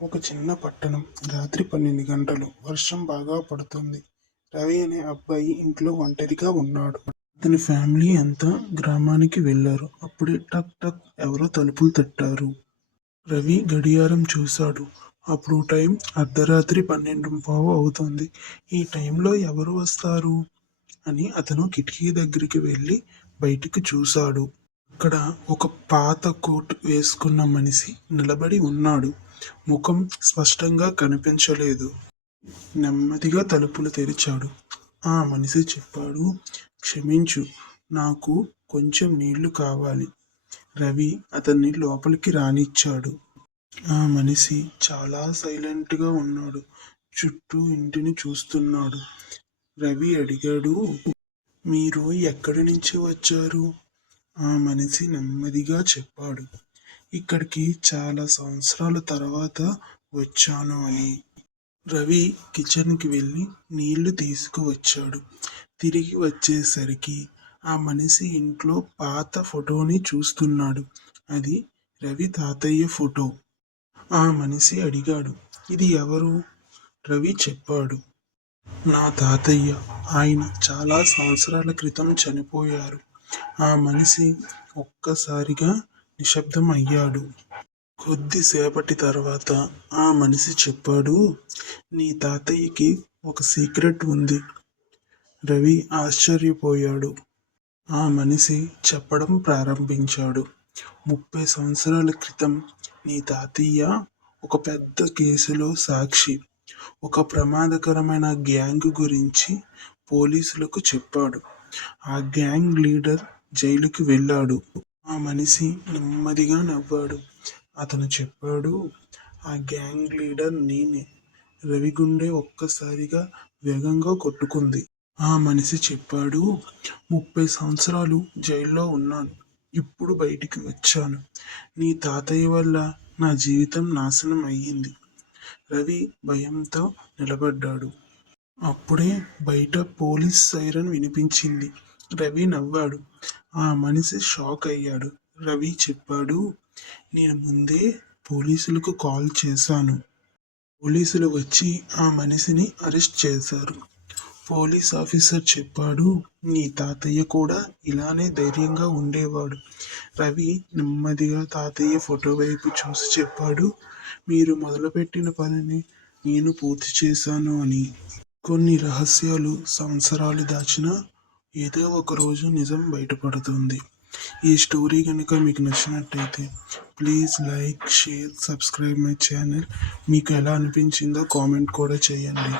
ఒక చిన్న పట్టణం. రాత్రి 12 గంటలు. వర్షం బాగా పడుతుంది. రవి అనే అబ్బాయి ఇంట్లో ఒంటరిగా ఉన్నాడు. అతని ఫ్యామిలీ అంతా గ్రామానికి వెళ్లారు. అప్పుడే టక్ టక్ ఎవరో తలుపులు తట్టారు. రవి గడియారం చూశాడు. అప్పుడు టైం అర్ధరాత్రి 12:15 అవుతుంది. ఈ టైంలో ఎవరు వస్తారు అని అతను కిటికీ దగ్గరికి వెళ్ళి బయటికి చూశాడు. అక్కడ ఒక పాత కోట్ వేసుకున్న మనిషి నిలబడి ఉన్నాడు. ముఖం స్పష్టంగా కనిపించలేదు. నెమ్మదిగా తలుపులు తెరిచాడు. ఆ మనిషి చెప్పాడు, క్షమించు, నాకు కొంచెం నీళ్లు కావాలి. రవి అతన్ని లోపలికి రానిచ్చాడు. ఆ మనిషి చాలా సైలెంట్గా ఉన్నాడు. చుట్టూ ఇంటిని చూస్తున్నాడు. రవి అడిగాడు, మీరు ఎక్కడి నుంచి వచ్చారు? ఆ మనిషి నెమ్మదిగా చెప్పాడు, ఇక్కడికి చాలా సంవత్సరాల తర్వాత వచ్చాను అని. రవి కిచెన్కి వెళ్ళి నీళ్లు తీసుకువచ్చాడు. తిరిగి వచ్చేసరికి ఆ మనిషి ఇంట్లో పాత ఫోటోని చూస్తున్నాడు. అది రవి తాతయ్య ఫోటో. ఆ మనిషి అడిగాడు, ఇది ఎవరు? రవి చెప్పాడు, నా తాతయ్య. ఆయన చాలా సంవత్సరాల క్రితం చనిపోయారు. ఆ మనిషి ఒక్కసారిగా నిశ్శబ్దం అయ్యాడు. కొద్దిసేపటి తర్వాత ఆ మనిషి చెప్పాడు, నీ తాతయ్యకి ఒక సీక్రెట్ ఉంది. రవి ఆశ్చర్యపోయాడు. ఆ మనిషి చెప్పడం ప్రారంభించాడు. 30 సంవత్సరాల క్రితం నీ తాతయ్య ఒక పెద్ద కేసులో సాక్షి. ఒక ప్రమాదకరమైన గ్యాంగ్ గురించి పోలీసులకు చెప్పాడు. ఆ గ్యాంగ్ లీడర్ జైలుకి వెళ్ళాడు. ఆ మనిషి నెమ్మదిగా నవ్వాడు. అతను చెప్పాడు, ఆ గ్యాంగ్ లీడర్ నేనే. రవి గుండె ఒక్కసారిగా వేగంగా కొట్టుకుంది. ఆ మనిషి చెప్పాడు, 30 సంవత్సరాలు జైల్లో ఉన్నాను. ఇప్పుడు బయటికి వచ్చాను. నీ తాతయ్య వల్ల నా జీవితం నాశనం అయ్యింది. రవి భయంతో నిలబడ్డాడు. అప్పుడే బయట పోలీస్ సైరన్ వినిపించింది. రవి నవ్వాడు. ఆ మనిషి షాక్ అయ్యాడు. రవి చెప్పాడు, నేను ముందే పోలీసులకు కాల్ చేశాను. పోలీసులు వచ్చి ఆ మనిషిని అరెస్ట్ చేశారు. పోలీస్ ఆఫీసర్ చెప్పాడు, నీ తాతయ్య కూడా ఇలానే ధైర్యంగా ఉండేవాడు. రవి నెమ్మదిగా తాతయ్య ఫోటో వైపు చూసి చెప్పాడు, మీరు మొదలుపెట్టిన పనిని నేను పూర్తి చేశాను అని. కొన్ని రహస్యాలు సంవత్సరాలు దాచినా ఏదో ఒక రోజు నిజం బయటపడుతుంది. ఈ స్టోరీ కనుక మీకు నచ్చినట్టయితే please like, share, subscribe my channel. మీకు ఎలా అనిపించిందో కామెంట్ కూడా చేయండి.